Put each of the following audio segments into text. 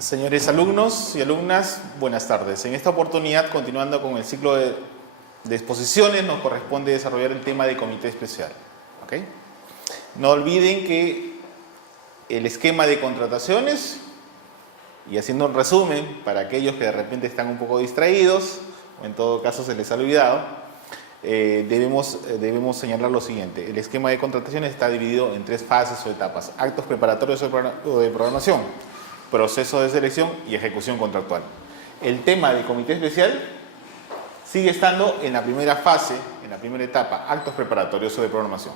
Señores alumnos y alumnas, buenas tardes. En esta oportunidad, continuando con el ciclo de exposiciones, nos corresponde desarrollar el tema de comité especial. ¿Okay? No olviden que el esquema de contrataciones, y haciendo un resumen para aquellos que de repente están un poco distraídos, o en todo caso se les ha olvidado, debemos señalar lo siguiente. El esquema de contrataciones está dividido en 3 fases o etapas: actos preparatorios o de programación, proceso de selección y ejecución contractual. El tema del comité especial sigue estando en la primera fase, en la primera etapa, actos preparatorios o de programación.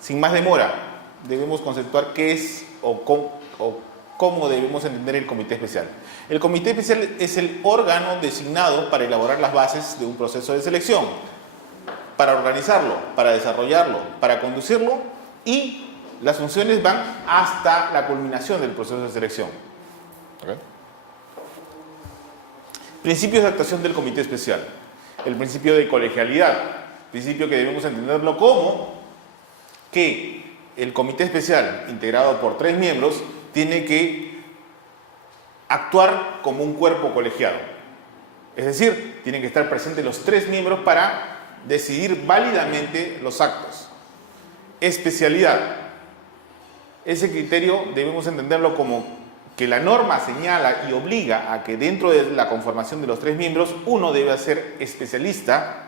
Sin más demora, debemos conceptuar qué es o cómo debemos entender el comité especial. El comité especial es el órgano designado para elaborar las bases de un proceso de selección, para organizarlo, para desarrollarlo, para conducirlo, y las funciones van hasta la culminación del proceso de selección. ¿Okay? Principios de actuación del comité especial. El principio de colegialidad, principio que debemos entenderlo como que el comité especial, integrado por 3 miembros, tiene que actuar como un cuerpo colegiado. Es decir, tienen que estar presentes los 3 miembros para decidir válidamente los actos. Especialidad. Ese criterio debemos entenderlo como que la norma señala y obliga a que dentro de la conformación de los 3 miembros, uno debe ser especialista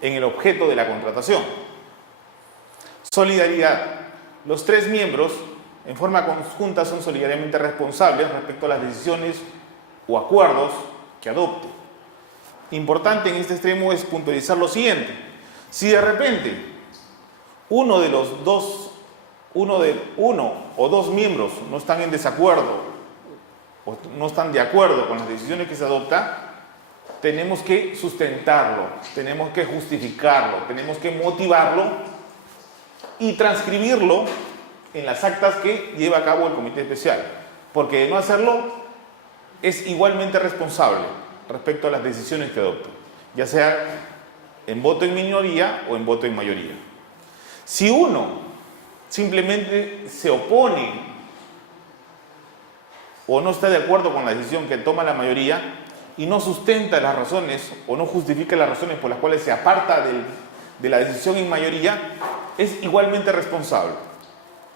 en el objeto de la contratación. Solidaridad. Los 3 miembros en forma conjunta son solidariamente responsables respecto a las decisiones o acuerdos que adopten. Importante en este extremo es puntualizar lo siguiente: si de repente uno o dos miembros no están en desacuerdo o no están de acuerdo con las decisiones que se adoptan, tenemos que sustentarlo, tenemos que justificarlo, tenemos que motivarlo y transcribirlo en las actas que lleva a cabo el comité especial, porque de no hacerlo es igualmente responsable respecto a las decisiones que adopta, ya sea en voto en minoría o en voto en mayoría. Si uno simplemente se opone o no está de acuerdo con la decisión que toma la mayoría y no sustenta las razones o no justifica las razones por las cuales se aparta de la decisión en mayoría, es igualmente responsable.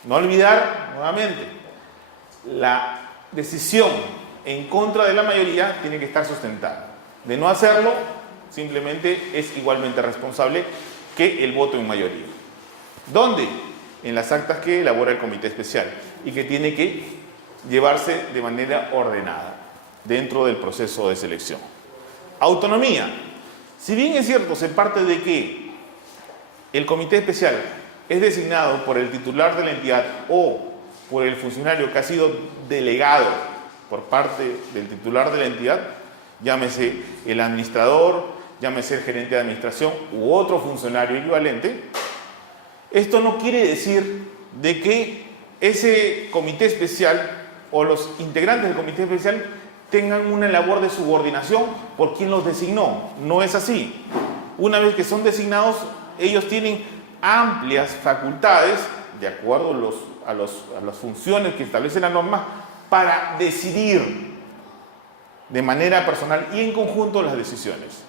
No olvidar, nuevamente, la decisión en contra de la mayoría tiene que estar sustentada. De no hacerlo, simplemente es igualmente responsable que el voto en mayoría. ¿Dónde? En las actas que elabora el comité especial y que tiene que llevarse de manera ordenada dentro del proceso de selección. Autonomía. Si bien es cierto, se parte de que el comité especial es designado por el titular de la entidad o por el funcionario que ha sido delegado por parte del titular de la entidad, llámese el administrador, llámese el gerente de administración u otro funcionario equivalente, esto no quiere decir de que ese comité especial o los integrantes del comité especial tengan una labor de subordinación por quien los designó. No es así. Una vez que son designados, ellos tienen amplias facultades, de acuerdo a las funciones que establece la norma, para decidir de manera personal y en conjunto las decisiones.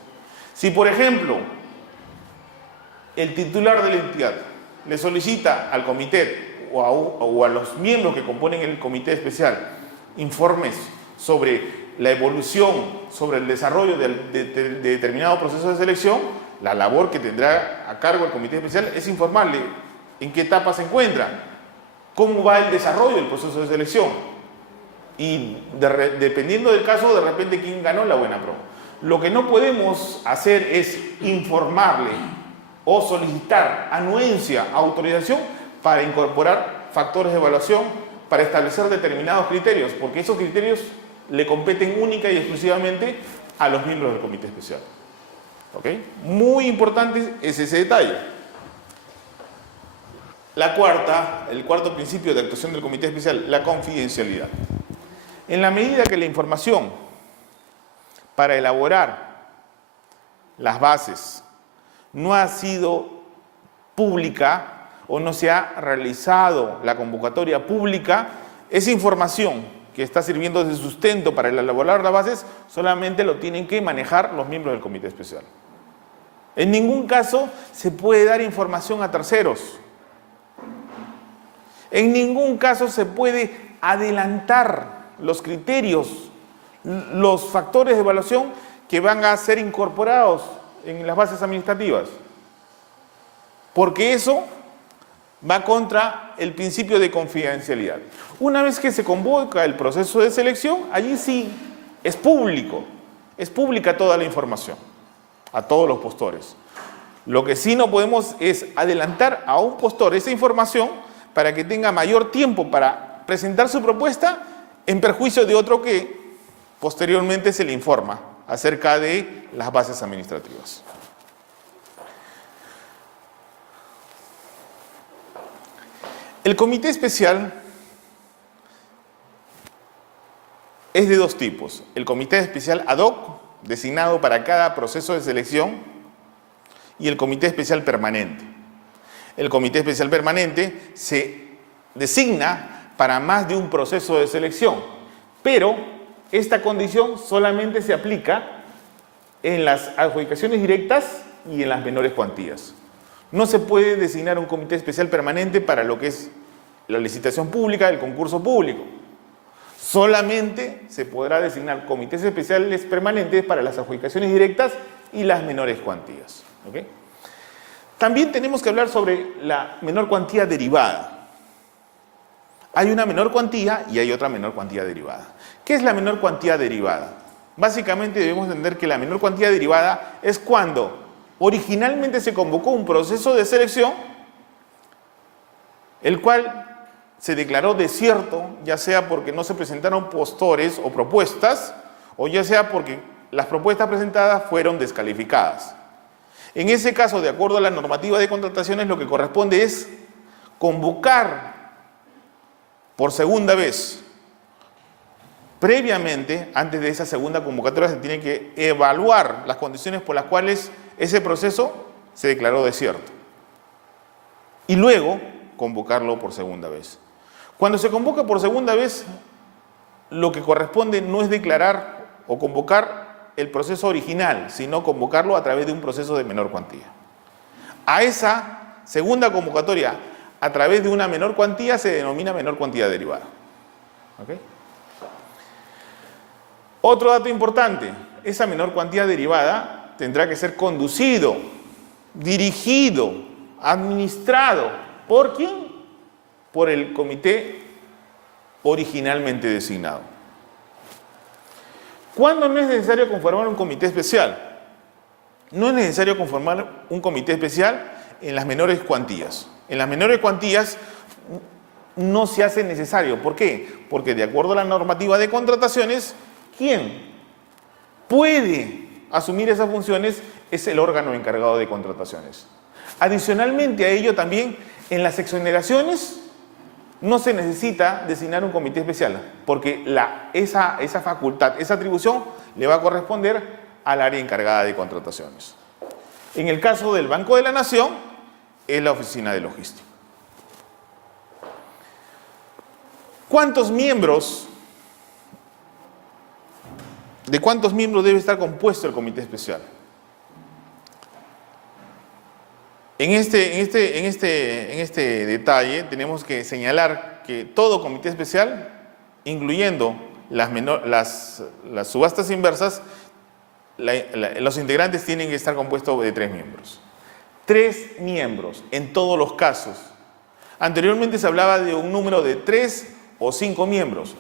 Si, por ejemplo, el titular de la entidad le solicita al comité o a los miembros que componen el comité especial informes sobre la evolución, sobre el desarrollo de determinado proceso de selección, la labor que tendrá a cargo el comité especial es informarle en qué etapa se encuentra, cómo va el desarrollo del proceso de selección y dependiendo del caso, de repente quién ganó la buena prueba. Lo que no podemos hacer es informarle o solicitar anuencia, autorización para incorporar factores de evaluación, para establecer determinados criterios, porque esos criterios le competen única y exclusivamente a los miembros del comité especial. ¿Ok? Muy importante es ese detalle. El cuarto principio de actuación del comité especial, la confidencialidad. En la medida que la información para elaborar las bases no ha sido pública o no se ha realizado la convocatoria pública, esa información que está sirviendo de sustento para elaborar las bases, solamente lo tienen que manejar los miembros del comité especial. En ningún caso se puede dar información a terceros. En ningún caso se puede adelantar los criterios, los factores de evaluación que van a ser incorporados en las bases administrativas. Porque eso va contra el principio de confidencialidad. Una vez que se convoca el proceso de selección, allí sí es público, es pública toda la información a todos los postores. Lo que sí no podemos es adelantar a un postor esa información para que tenga mayor tiempo para presentar su propuesta en perjuicio de otro que posteriormente se le informa acerca de las bases administrativas. El comité especial es de dos tipos. El comité especial ad hoc, designado para cada proceso de selección, y el comité especial permanente. El comité especial permanente se designa para más de un proceso de selección, pero esta condición solamente se aplica en las adjudicaciones directas y en las menores cuantías. No se puede designar un comité especial permanente para lo que es la licitación pública, el concurso público. Solamente se podrá designar comités especiales permanentes para las adjudicaciones directas y las menores cuantías. ¿Okay? También tenemos que hablar sobre la menor cuantía derivada. Hay una menor cuantía y hay otra menor cuantía derivada. ¿Qué es la menor cuantía derivada? Básicamente debemos entender que la menor cuantía derivada es cuando originalmente se convocó un proceso de selección, el cual se declaró desierto, ya sea porque no se presentaron postores o propuestas, o ya sea porque las propuestas presentadas fueron descalificadas. En ese caso, de acuerdo a la normativa de contrataciones, lo que corresponde es convocar por segunda vez. Previamente, antes de esa segunda convocatoria, se tiene que evaluar las condiciones por las cuales ese proceso se declaró desierto. Y luego, convocarlo por segunda vez. Cuando se convoca por segunda vez, lo que corresponde no es declarar o convocar el proceso original, sino convocarlo a través de un proceso de menor cuantía. A esa segunda convocatoria, a través de una menor cuantía, se denomina menor cuantía derivada. ¿Okay? Otro dato importante, esa menor cuantía derivada tendrá que ser conducido, dirigido, administrado. ¿Por quién? Por el comité originalmente designado. ¿Cuándo no es necesario conformar un comité especial? No es necesario conformar un comité especial en las menores cuantías. En las menores cuantías no se hace necesario. ¿Por qué? Porque de acuerdo a la normativa de contrataciones, ¿quién puede asumir esas funciones? Es el órgano encargado de contrataciones. Adicionalmente a ello también, en las exoneraciones no se necesita designar un comité especial, porque esa facultad, esa atribución le va a corresponder al área encargada de contrataciones. En el caso del Banco de la Nación, es la Oficina de Logística. ¿Cuántos miembros? ¿De cuántos miembros debe estar compuesto el comité especial? En este detalle tenemos que señalar que todo comité especial, incluyendo las subastas inversas, los integrantes tienen que estar compuestos de 3 miembros. 3 miembros en todos los casos. Anteriormente se hablaba de un número de 3 o 5 miembros.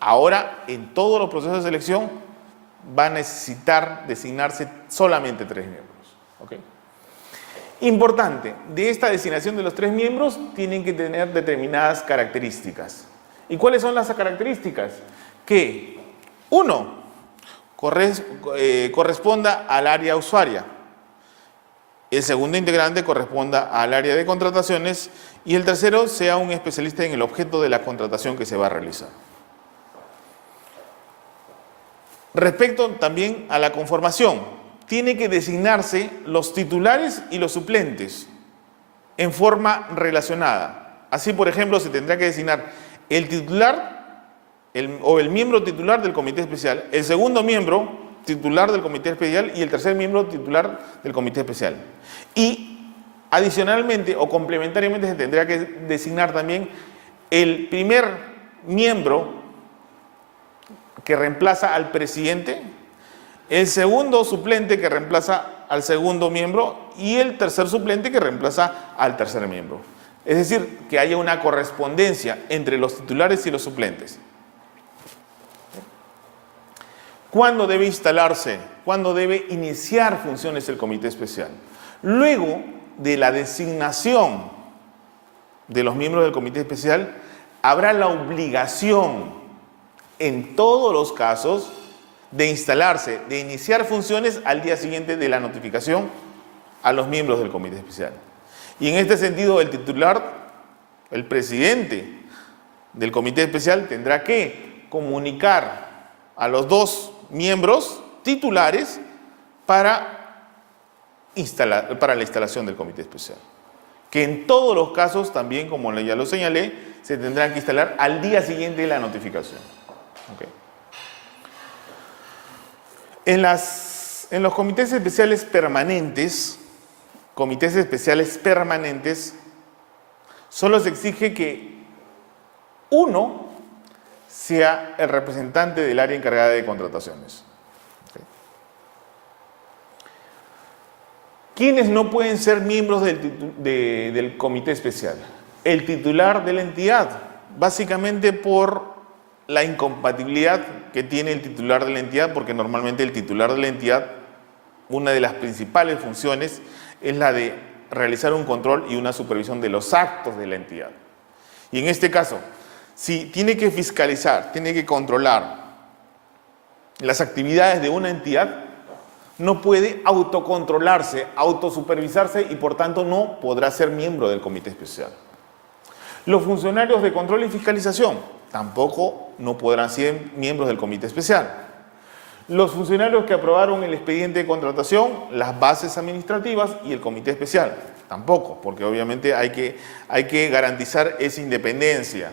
Ahora, en todos los procesos de selección, va a necesitar designarse solamente 3 miembros. ¿Okay? Importante, de esta designación de los 3 miembros tienen que tener determinadas características. ¿Y cuáles son las características? Que, 1, corresponda al área usuaria. El segundo integrante corresponda al área de contrataciones y el tercero sea un especialista en el objeto de la contratación que se va a realizar. Respecto también a la conformación, tiene que designarse los titulares y los suplentes en forma relacionada. Así, por ejemplo, se tendrá que designar el titular o el miembro titular del comité especial, el segundo miembro titular del comité especial y el tercer miembro titular del comité especial. Y adicionalmente o complementariamente se tendrá que designar también el primer miembro que reemplaza al presidente, el segundo suplente que reemplaza al segundo miembro y el tercer suplente que reemplaza al tercer miembro. Es decir, que haya una correspondencia entre los titulares y los suplentes. ¿Cuándo debe instalarse? ¿Cuándo debe iniciar funciones el comité especial? Luego de la designación de los miembros del comité especial, habrá la obligación en todos los casos de instalarse, de iniciar funciones al día siguiente de la notificación a los miembros del comité especial. Y en este sentido, el titular, el presidente del comité especial, tendrá que comunicar a los dos miembros titulares para la instalación del comité especial. Que en todos los casos, también como ya lo señalé, se tendrán que instalar al día siguiente de la notificación. Okay. En los comités especiales permanentes, solo se exige que uno sea el representante del área encargada de contrataciones. Okay. ¿Quiénes no pueden ser miembros del comité especial? El titular de la entidad, básicamente por la incompatibilidad que tiene el titular de la entidad, porque normalmente el titular de la entidad, una de las principales funciones es la de realizar un control y una supervisión de los actos de la entidad. Y en este caso, si tiene que fiscalizar, tiene que controlar las actividades de una entidad, no puede autocontrolarse, autosupervisarse y por tanto no podrá ser miembro del comité especial. Los funcionarios de control y fiscalización tampoco no podrán ser miembros del comité especial. Los funcionarios que aprobaron el expediente de contratación, las bases administrativas y el comité especial, tampoco, porque obviamente hay que garantizar esa independencia.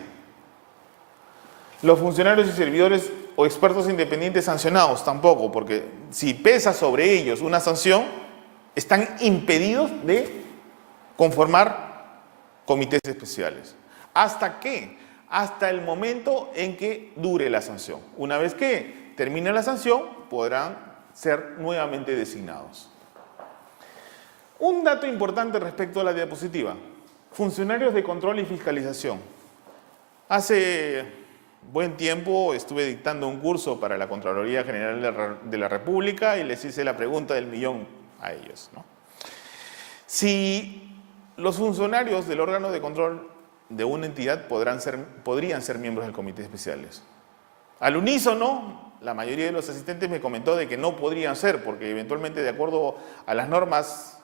Los funcionarios y servidores o expertos independientes sancionados, tampoco, porque si pesa sobre ellos una sanción, están impedidos de conformar comités especiales. ¿Hasta qué? Hasta el momento en que dure la sanción. Una vez que termine la sanción, podrán ser nuevamente designados. Un dato importante respecto a la diapositiva. Funcionarios de control y fiscalización. Hace buen tiempo estuve dictando un curso para la Contraloría General de la República y les hice la pregunta del millón a ellos, ¿no? Si los funcionarios del órgano de control de una entidad podrían ser miembros del comité especiales. Al unísono, la mayoría de los asistentes me comentó de que no podrían ser, porque eventualmente, de acuerdo a las normas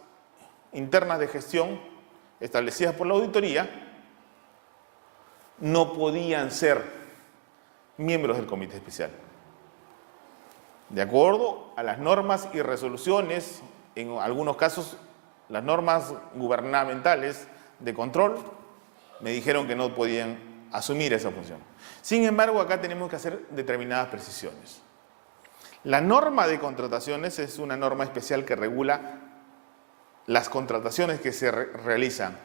internas de gestión establecidas por la auditoría, no podían ser miembros del comité especial. De acuerdo a las normas y resoluciones, en algunos casos, las normas gubernamentales de control, me dijeron que no podían asumir esa función. Sin embargo, acá tenemos que hacer determinadas precisiones. La norma de contrataciones es una norma especial que regula las contrataciones que se realizan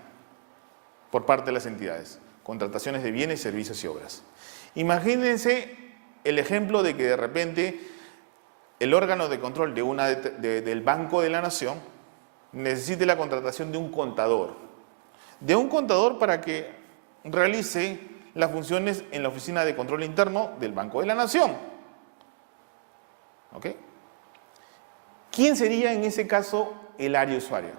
por parte de las entidades. Contrataciones de bienes, servicios y obras. Imagínense el ejemplo de que de repente el órgano de control del Banco de la Nación necesite la contratación de un contador. De un contador para que realice las funciones en la oficina de control interno del Banco de la Nación. ¿Ok? ¿Quién sería en ese caso el área usuaria?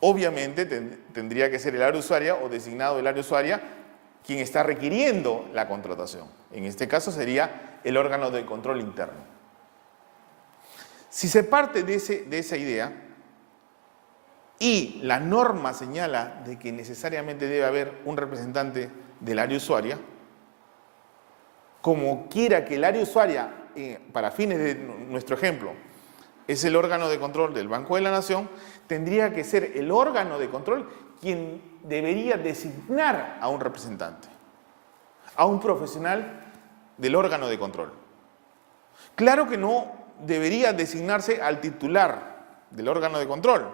Obviamente tendría que ser el área usuaria o designado el área usuaria quien está requiriendo la contratación. En este caso sería el órgano de control interno. Si se parte de esa idea y la norma señala de que necesariamente debe haber un representante del área usuaria, como quiera que el área usuaria, para fines de nuestro ejemplo, es el órgano de control del Banco de la Nación, tendría que ser el órgano de control quien debería designar a un representante, a un profesional del órgano de control. Claro que no debería designarse al titular del órgano de control,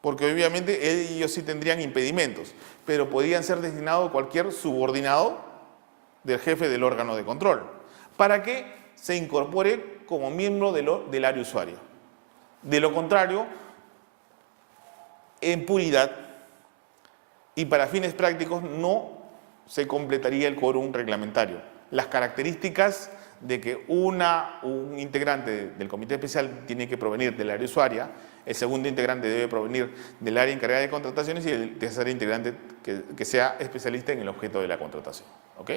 porque obviamente ellos sí tendrían impedimentos, pero podrían ser designados cualquier subordinado del jefe del órgano de control, para que se incorpore como miembro del área usuaria. De lo contrario, en puridad y para fines prácticos no se completaría el quórum reglamentario. Las características de que un integrante del comité especial tiene que provenir del área usuaria, el segundo integrante debe provenir del área encargada de contrataciones y el tercer integrante que sea especialista en el objeto de la contratación. ¿Ok?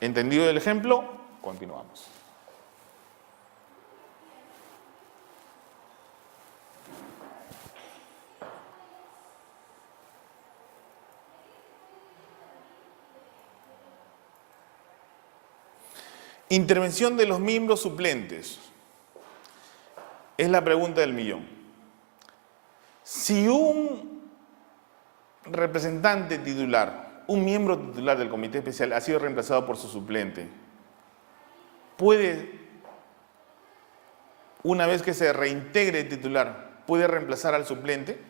¿Entendido el ejemplo? Continuamos. Intervención de los miembros suplentes. Es la pregunta del millón. Si un representante titular, un miembro titular del comité especial ha sido reemplazado por su suplente, ¿puede, una vez que se reintegre el titular, puede reemplazar al suplente?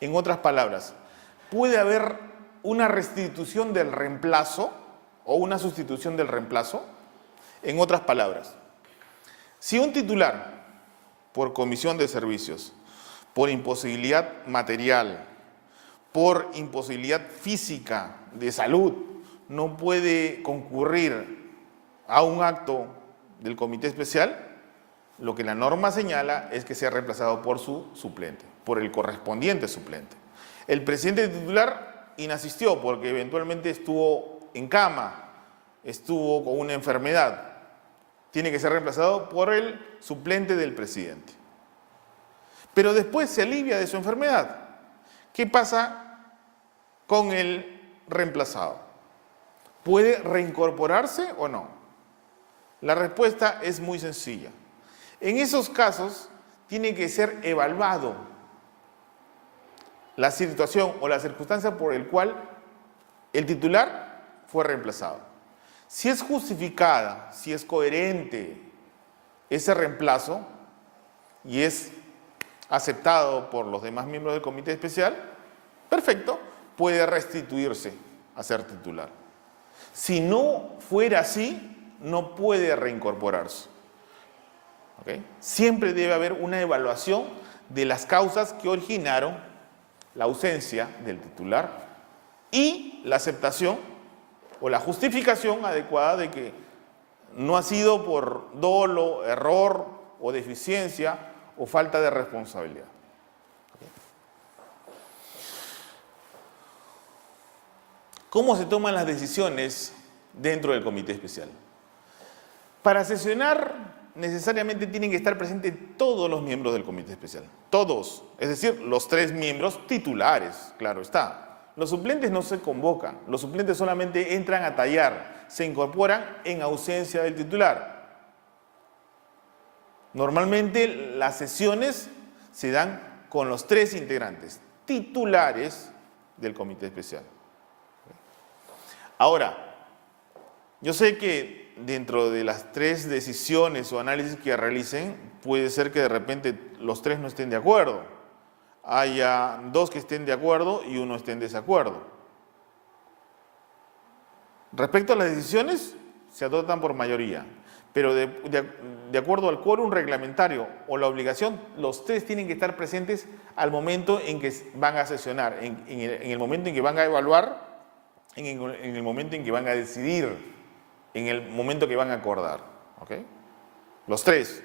En otras palabras, ¿puede haber una restitución del reemplazo o una sustitución del reemplazo? En otras palabras, si un titular, por comisión de servicios, por imposibilidad material, por imposibilidad física de salud, no puede concurrir a un acto del comité especial, lo que la norma señala es que sea reemplazado por su suplente, por el correspondiente suplente. El presidente titular inasistió porque eventualmente estuvo en cama, estuvo con una enfermedad. Tiene que ser reemplazado por el suplente del presidente. Pero después se alivia de su enfermedad. ¿Qué pasa con el reemplazado? ¿Puede reincorporarse o no? La respuesta es muy sencilla. En esos casos tiene que ser evaluado la situación o la circunstancia por el cual el titular fue reemplazado. Si es justificada, si es coherente ese reemplazo y es aceptado por los demás miembros del comité especial, perfecto, puede restituirse a ser titular. Si no fuera así, no puede reincorporarse. ¿Okay? Siempre debe haber una evaluación de las causas que originaron la ausencia del titular y la aceptación o la justificación adecuada de que no ha sido por dolo, error o deficiencia o falta de responsabilidad. ¿Cómo se toman las decisiones dentro del comité especial? Para sesionar necesariamente tienen que estar presentes todos los miembros del comité especial, todos, es decir, los 3 miembros titulares, claro está. Los suplentes no se convocan, los suplentes solamente entran a tallar, se incorporan en ausencia del titular. Normalmente las sesiones se dan con los 3 integrantes titulares del comité especial. Ahora, yo sé que dentro de las 3 decisiones o análisis que realicen, puede ser que de repente los 3 no estén de acuerdo. Haya 2 que estén de acuerdo y 1 esté en desacuerdo. Respecto a las decisiones, se adoptan por mayoría, pero de acuerdo al quórum reglamentario o la obligación, los 3 tienen que estar presentes al momento en que van a sesionar, en el momento en que van a evaluar, en el momento en que van a decidir, en el momento que van a acordar. ¿Ok? Los 3.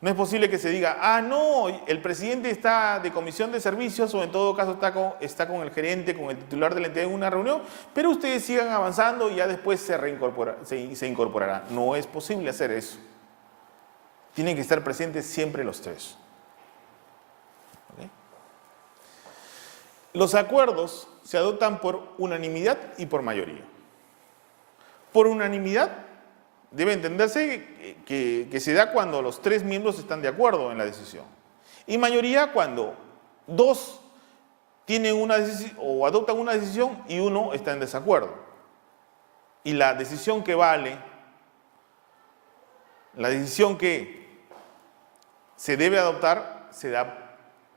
No es posible que se diga, no, el presidente está de comisión de servicios o en todo caso está con el gerente, con el titular de la entidad en una reunión, pero ustedes sigan avanzando y ya después se incorporará. No es posible hacer eso. Tienen que estar presentes siempre los 3. ¿Okay? Los acuerdos se adoptan por unanimidad y por mayoría. Por unanimidad debe entenderse que se da cuando los 3 miembros están de acuerdo en la decisión. Y mayoría cuando 2 tienen una decisión o adoptan una decisión y 1 está en desacuerdo. y la decisión que vale, la decisión que se debe adoptar, se da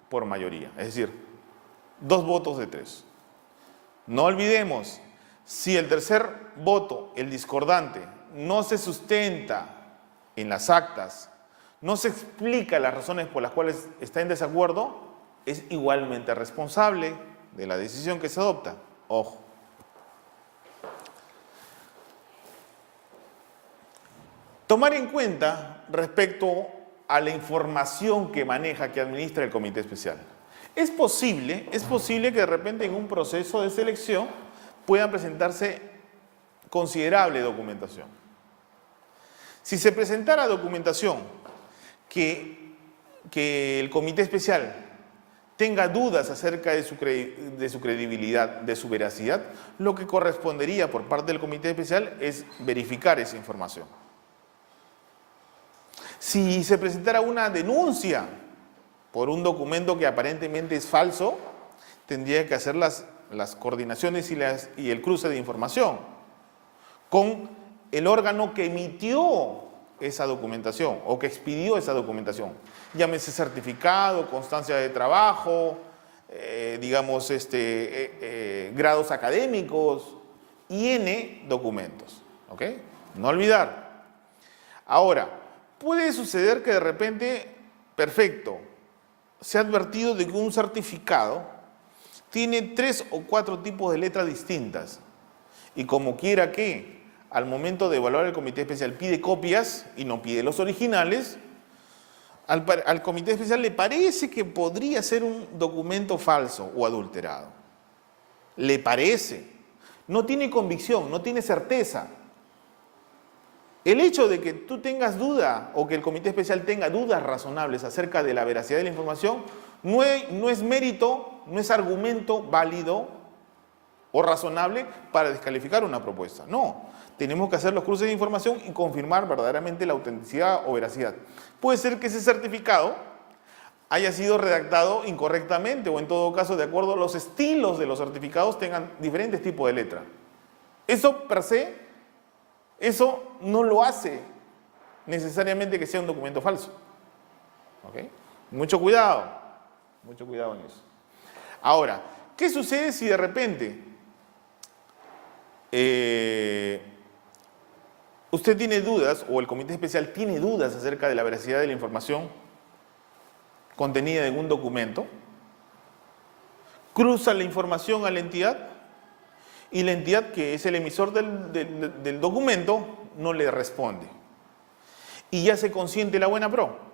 por mayoría, es decir, 2 votos de 3. No olvidemos, si el tercer voto, el discordante, no se sustenta en las actas, no se explica las razones por las cuales está en desacuerdo, es igualmente responsable de la decisión que se adopta. Ojo. Tomar en cuenta respecto a la información que maneja, que administra el comité especial. Es posible que de repente en un proceso de selección puedan presentarse considerable documentación. Si se presentara documentación que el comité especial tenga dudas acerca de su credibilidad, de su veracidad, lo que correspondería por parte del comité especial es verificar esa información. Si se presentara una denuncia por un documento que aparentemente es falso, tendría que hacer las coordinaciones y el cruce de información con el órgano que emitió esa documentación o que expidió esa documentación. Llámese certificado, constancia de trabajo, grados académicos y N documentos. ¿Ok? No olvidar. Ahora, puede suceder que de repente, perfecto, se ha advertido de que un certificado tiene 3 o 4 tipos de letras distintas y como quiera que al momento de evaluar el comité especial pide copias y no pide los originales, al comité especial le parece que podría ser un documento falso o adulterado. Le parece. No tiene convicción, no tiene certeza. El hecho de que tú tengas duda o que el comité especial tenga dudas razonables acerca de la veracidad de la información no es mérito, no es argumento válido o razonable para descalificar una propuesta. No, tenemos que hacer los cruces de información y confirmar verdaderamente la autenticidad o veracidad. Puede ser que ese certificado haya sido redactado incorrectamente o en todo caso de acuerdo a los estilos de los certificados tengan diferentes tipos de letra. Eso per se, eso no lo hace necesariamente que sea un documento falso. ¿Ok? Mucho cuidado en eso. Ahora, ¿qué sucede si de repente usted tiene dudas o el comité especial tiene dudas acerca de la veracidad de la información contenida en un documento? Cruza la información a la entidad y la entidad que es el emisor del documento no le responde. Y ya se consiente la buena pro.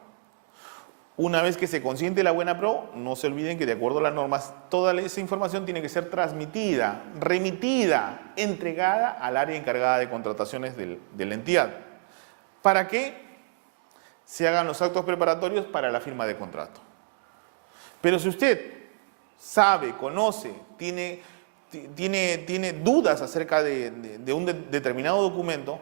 Una vez que se consiente la buena pro, no se olviden que de acuerdo a las normas, toda esa información tiene que ser transmitida, remitida, entregada al área encargada de contrataciones de la entidad, para que se hagan los actos preparatorios para la firma de contrato. Pero si usted sabe, conoce, tiene dudas acerca de un determinado documento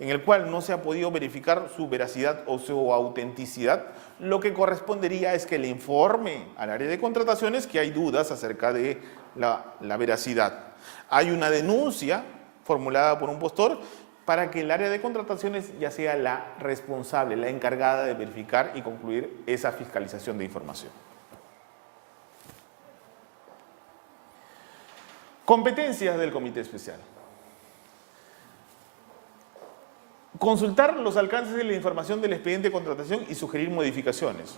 en el cual no se ha podido verificar su veracidad o su autenticidad, lo que correspondería es que le informe al área de contrataciones que hay dudas acerca de la veracidad. Hay una denuncia formulada por un postor para que el área de contrataciones ya sea la responsable, la encargada de verificar y concluir esa fiscalización de información. Competencias del comité especial. Consultar los alcances de la información del expediente de contratación y sugerir modificaciones.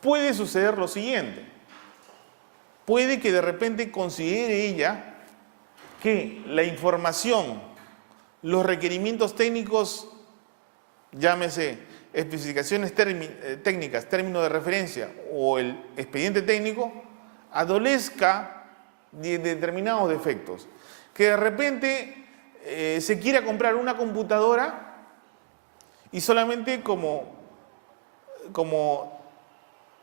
Puede suceder lo siguiente. Puede que de repente considere ella que la información, los requerimientos técnicos, llámese especificaciones técnicas, término de referencia o el expediente técnico, adolezca de determinados defectos. Que de repente se quiera comprar una computadora y solamente como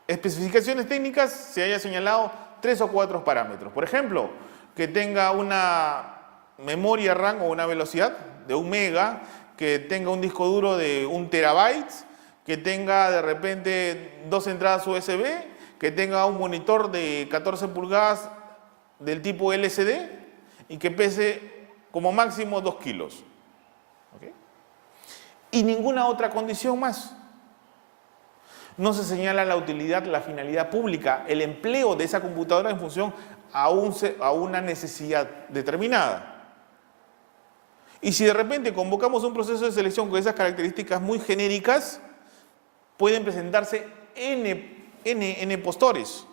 especificaciones técnicas se haya señalado 3 o 4 parámetros. Por ejemplo, que tenga una memoria RAM o una velocidad de 1 mega, que tenga un disco duro de 1 terabyte, que tenga de repente 2 entradas USB, que tenga un monitor de 14 pulgadas del tipo LCD y que pese como máximo 2 kilos. ¿Ok? Y ninguna otra condición más. No se señala la utilidad, la finalidad pública, el empleo de esa computadora en función a una necesidad determinada. Y si de repente convocamos un proceso de selección con esas características muy genéricas, pueden presentarse N postores.